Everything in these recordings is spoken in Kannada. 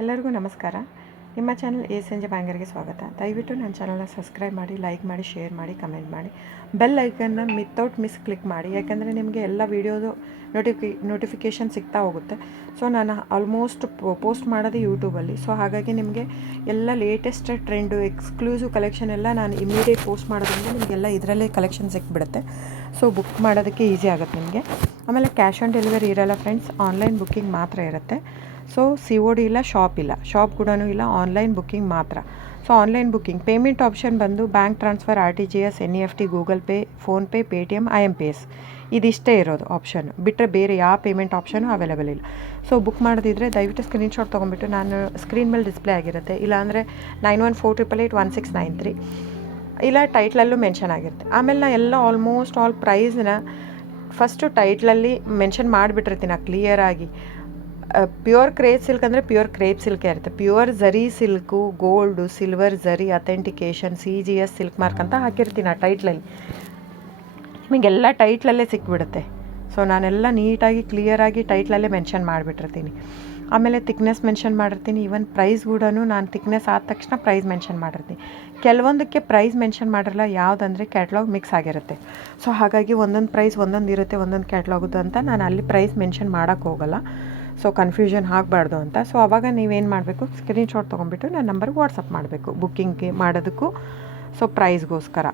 ಎಲ್ಲರಿಗೂ ನಮಸ್ಕಾರ. ನಿಮ್ಮ ಚಾನಲ್ ಎ ಸಂಜೆ ಬ್ಯಾಂಗರ್ಗೆ ಸ್ವಾಗತ. ದಯವಿಟ್ಟು ನನ್ನ ಚಾನಲ್ನ ಸಬ್ಸ್ಕ್ರೈಬ್ ಮಾಡಿ, ಲೈಕ್ ಮಾಡಿ, ಶೇರ್ ಮಾಡಿ, ಕಮೆಂಟ್ ಮಾಡಿ, ಬೆಲ್ ಐಕನ್ನ ವಿತೌಟ್ ಮಿಸ್ ಕ್ಲಿಕ್ ಮಾಡಿ. ಯಾಕೆಂದರೆ ನಿಮಗೆ ಎಲ್ಲ ವೀಡಿಯೋದು ನೋಟಿಫಿಕೇಷನ್ ಸಿಗ್ತಾ ಹೋಗುತ್ತೆ. ಸೊ ನಾನು ಆಲ್ಮೋಸ್ಟ್ ಪೋಸ್ಟ್ ಮಾಡೋದು ಯೂಟ್ಯೂಬಲ್ಲಿ. ಸೊ ಹಾಗಾಗಿ ನಿಮಗೆ ಎಲ್ಲ ಲೇಟೆಸ್ಟ್ ಟ್ರೆಂಡು, ಎಕ್ಸ್ಕ್ಲೂಸಿವ್ ಕಲೆಕ್ಷನ್ ಎಲ್ಲ ನಾನು ಇಮಿಡಿಯೇಟ್ ಪೋಸ್ಟ್ ಮಾಡೋದ್ರಿಂದ ನಿಮಗೆಲ್ಲ ಇದರಲ್ಲೇ ಕಲೆಕ್ಷನ್ ಸಿಕ್ಬಿಡುತ್ತೆ. ಸೊ ಬುಕ್ ಮಾಡೋದಕ್ಕೆ ಈಸಿ ಆಗುತ್ತೆ ನಿಮಗೆ. ಆಮೇಲೆ ಕ್ಯಾಶ್ ಆನ್ ಡೆಲಿವರಿ ಇರೋಲ್ಲ ಫ್ರೆಂಡ್ಸ್, ಆನ್ಲೈನ್ ಬುಕ್ಕಿಂಗ್ ಮಾತ್ರ ಇರುತ್ತೆ. ಸೊ COD ಇಲ್ಲ, ಶಾಪ್ ಕೂಡ ಇಲ್ಲ, ಆನ್ಲೈನ್ ಬುಕ್ಕಿಂಗ್ ಮಾತ್ರ. So online booking payment option ಬಂದು bank transfer, RTGS, NEFT, Google pay, PhonePe, Paytm, IMPS ಇದಿಷ್ಟೇ ಇರೋದು ಆಪ್ಷನ್. ಬಿಟ್ಟರೆ ಬೇರೆ ಯಾವ ಪೇಮೆಂಟ್ ಆಪ್ಷನು ಅವೈಲೇಬಲ್ ಇಲ್ಲ. ಸೊ ಬುಕ್ ಮಾಡೋದಿದ್ರೆ ದಯವಿಟ್ಟು ಸ್ಕ್ರೀನ್ಶಾಟ್ ತೊಗೊಂಬಿಟ್ಟು ನಾನು ಸ್ಕ್ರೀನ್ ಮೇಲೆ ಡಿಸ್ಪ್ಲೇ ಆಗಿರುತ್ತೆ, ಇಲ್ಲಾಂದರೆ 9148881693 ಇಲ್ಲ ಟೈಟ್ಲಲ್ಲೂ ಮೆನ್ಷನ್ ಆಗಿರುತ್ತೆ. ಆಮೇಲೆ ನಾನು ಎಲ್ಲ ಆಲ್ಮೋಸ್ಟ್ ಆಲ್ ಪ್ರೈಸ್ನ ಫಸ್ಟು ಟೈಟ್ಲಲ್ಲಿ ಮೆನ್ಷನ್ ಮಾಡಿಬಿಟ್ಟಿರ್ತೀನಿ ಕ್ಲಿಯರಾಗಿ. ಪ್ಯೂರ್ ಕ್ರೇಪ್ ಸಿಲ್ಕ್ ಅಂದರೆ ಪ್ಯೂರ್ ಕ್ರೇಪ್ ಸಿಲ್ಕೇ ಇರುತ್ತೆ. ಪ್ಯೂರ್ ಝರಿ ಸಿಲ್ಕು, ಗೋಲ್ಡು, ಸಿಲ್ವರ್ ಝರಿ, ಅಥೆಂಟಿಕೇಷನ್, CGS ಸಿಲ್ಕ್ ಮಾರ್ಕ್ ಅಂತ ಹಾಕಿರ್ತೀನಿ ಆ ಟೈಟ್ಲಲ್ಲಿ. ನಿಮಗೆಲ್ಲ ಟೈಟ್ಲಲ್ಲೇ ಸಿಕ್ಬಿಡುತ್ತೆ. ಸೊ ನಾನೆಲ್ಲ ನೀಟಾಗಿ ಕ್ಲಿಯರಾಗಿ ಟೈಟ್ಲಲ್ಲೇ ಮೆನ್ಷನ್ ಮಾಡಿಬಿಟ್ಟಿರ್ತೀನಿ. ಆಮೇಲೆ ತಿಕ್ನೆಸ್ ಮೆನ್ಷನ್ ಮಾಡಿರ್ತೀನಿ. ಈವನ್ ಪ್ರೈಸ್ ಕೂಡ ನಾನು ತಿಕ್ನೆಸ್ ಆದ ತಕ್ಷಣ ಪ್ರೈಸ್ ಮೆನ್ಷನ್ ಮಾಡಿರ್ತೀನಿ. ಕೆಲವೊಂದಕ್ಕೆ ಪ್ರೈಸ್ ಮೆನ್ಷನ್ ಮಾಡಿರಲ್ಲ, ಯಾವುದಂದರೆ ಕ್ಯಾಟ್ಲಾಗ್ ಮಿಕ್ಸ್ ಆಗಿರುತ್ತೆ. ಸೊ ಹಾಗಾಗಿ ಒಂದೊಂದು ಪ್ರೈಸ್ ಒಂದೊಂದು ಇರುತ್ತೆ, ಒಂದೊಂದು ಕ್ಯಾಟ್ಲಾಗುದು ಅಂತ ನಾನು ಅಲ್ಲಿ ಪ್ರೈಸ್ ಮೆನ್ಷನ್ ಮಾಡೋಕ್ಕೆ ಹೋಗಲ್ಲ. ಸೊ ಕನ್ಫ್ಯೂಷನ್ ಆಗಬಾರ್ದು ಅಂತ. ಸೊ ಆವಾಗ ನೀವೇನು ಮಾಡಬೇಕು, ಸ್ಕ್ರೀನ್ಶಾಟ್ ತೊಗೊಂಡ್ಬಿಟ್ಟು ನನ್ನ ನಂಬರ್ಗೆ ವಾಟ್ಸಪ್ ಮಾಡಬೇಕು ಬುಕ್ಕಿಂಗ್ಗೆ ಮಾಡೋದಕ್ಕೂ, ಸೊ ಪ್ರೈಸ್ಗೋಸ್ಕರ.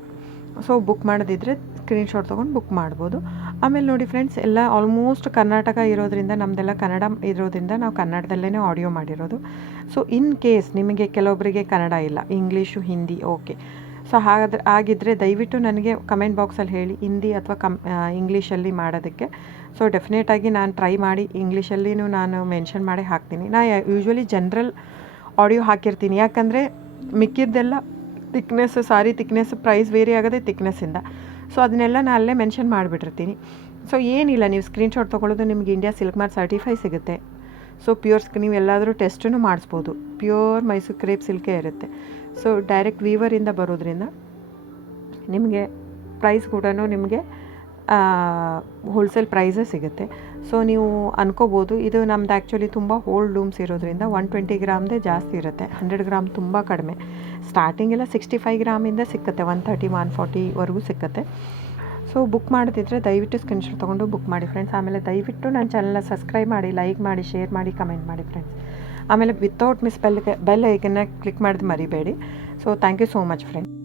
ಸೊ ಬುಕ್ ಮಾಡೋದಿದ್ರೆ ಸ್ಕ್ರೀನ್ಶಾಟ್ ತೊಗೊಂಡು ಬುಕ್ ಮಾಡ್ಬೋದು. ಆಮೇಲೆ ನೋಡಿ ಫ್ರೆಂಡ್ಸ್, ಎಲ್ಲ ಆಲ್ಮೋಸ್ಟ್ ಕರ್ನಾಟಕ ಇರೋದ್ರಿಂದ, ನಮ್ಮದೆಲ್ಲ ಕನ್ನಡ ಇರೋದ್ರಿಂದ ನಾವು ಕನ್ನಡದಲ್ಲೇ ಆಡಿಯೋ ಮಾಡಿರೋದು. ಸೊ ಇನ್ ಕೇಸ್ ನಿಮಗೆ ಕೆಲವೊಬ್ಬರಿಗೆ ಕನ್ನಡ ಇಲ್ಲ, ಇಂಗ್ಲೀಷು, ಹಿಂದಿ, ಓಕೆ. ಸೊ ಆಗಿದ್ದರೆ ದಯವಿಟ್ಟು ನನಗೆ ಕಮೆಂಟ್ ಬಾಕ್ಸಲ್ಲಿ ಹೇಳಿ, ಹಿಂದಿ ಅಥವಾ ಇಂಗ್ಲೀಷಲ್ಲಿ ಮಾಡೋದಕ್ಕೆ. ಸೊ ಡೆಫಿನೆಟಾಗಿ ನಾನು ಟ್ರೈ ಮಾಡಿ ಇಂಗ್ಲೀಷಲ್ಲಿನೂ ನಾನು ಮೆನ್ಷನ್ ಮಾಡಿ ಹಾಕ್ತೀನಿ. ಯೂಶ್ವಲಿ ಜನರಲ್ ಆಡಿಯೋ ಹಾಕಿರ್ತೀನಿ, ಯಾಕಂದರೆ ಮಿಕ್ಕಿದ್ದೆಲ್ಲ ತಿಕ್ನೆಸ್, ಸಾರಿ ತಿಕ್ನೆಸ್ ಪ್ರೈಸ್ ವೇರಿ ಆಗೋದೇ ತಿಕ್ನೆಸ್ಸಿಂದ. ಸೊ ಅದನ್ನೆಲ್ಲ ನಾನು ಅಲ್ಲೇ ಮೆನ್ಷನ್ ಮಾಡಿಬಿಟ್ಟಿರ್ತೀನಿ. ಸೊ ಏನಿಲ್ಲ, ನೀವು ಸ್ಕ್ರೀನ್ಶಾಟ್ ತೊಗೊಳ್ಳೋದು, ನಿಮಗೆ ಇಂಡಿಯಾ ಸಿಲ್ಕ್ ಮಾರ್ಕ್ ಸರ್ಟಿಫೈ ಸಿಗುತ್ತೆ. ಸೊ ನೀವು ಎಲ್ಲಾದರೂ ಟೆಸ್ಟನ್ನು ಮಾಡಿಸ್ಬೋದು. ಪ್ಯೂರ್ ಮೈಸೂರು ಕ್ರೇಪ್ ಸಿಲ್ಕೇ ಇರುತ್ತೆ. ಸೊ ಡೈರೆಕ್ಟ್ ವೀವರಿಂದ ಬರೋದ್ರಿಂದ ನಿಮಗೆ ಪ್ರೈಸ್ ಕೂಡ ನಿಮಗೆ ಹೋಲ್ಸೇಲ್ ಪ್ರೈಸೇ ಸಿಗುತ್ತೆ. ಸೊ ನೀವು ಅನ್ಕೋಬೋದು, ಇದು ನಮ್ದು ಆ್ಯಕ್ಚುಲಿ ತುಂಬ ಹೋಲ್ಡ್ ಲೂಮ್ಸ್ ಇರೋದ್ರಿಂದ 120 ಗ್ರಾಮ್ದೇ ಜಾಸ್ತಿ ಇರುತ್ತೆ, 100 ಗ್ರಾಮ್ ತುಂಬ ಕಡಿಮೆ. ಸ್ಟಾರ್ಟಿಂಗೆಲ್ಲ 65 ಗ್ರಾಮಿಂದ ಸಿಕ್ಕತ್ತೆ, 130, 140ವರೆಗೂ ಸಿಕ್ಕತ್ತೆ. ಸೊ ಬುಕ್ ಮಾಡೋದಿದ್ರೆ ದಯವಿಟ್ಟು ಸ್ಕ್ರೀನ್ಶಾಟ್ ತೊಗೊಂಡು ಬುಕ್ ಮಾಡಿ ಫ್ರೆಂಡ್ಸ್. ಆಮೇಲೆ ದಯವಿಟ್ಟು ನನ್ನ ಚಾನಲ್ನ ಸಬ್ಸ್ಕ್ರೈಬ್ ಮಾಡಿ, ಲೈಕ್ ಮಾಡಿ, ಶೇರ್ ಮಾಡಿ, ಕಮೆಂಟ್ ಮಾಡಿ ಫ್ರೆಂಡ್ಸ್. ಆಮೇಲೆ ವಿತೌಟ್ ಮಿಸ್ ಬೆಲ್ ಐಕನ್ನ ಕ್ಲಿಕ್ ಮಾಡೋದು ಮರಿಬೇಡಿ. So thank you so much friends.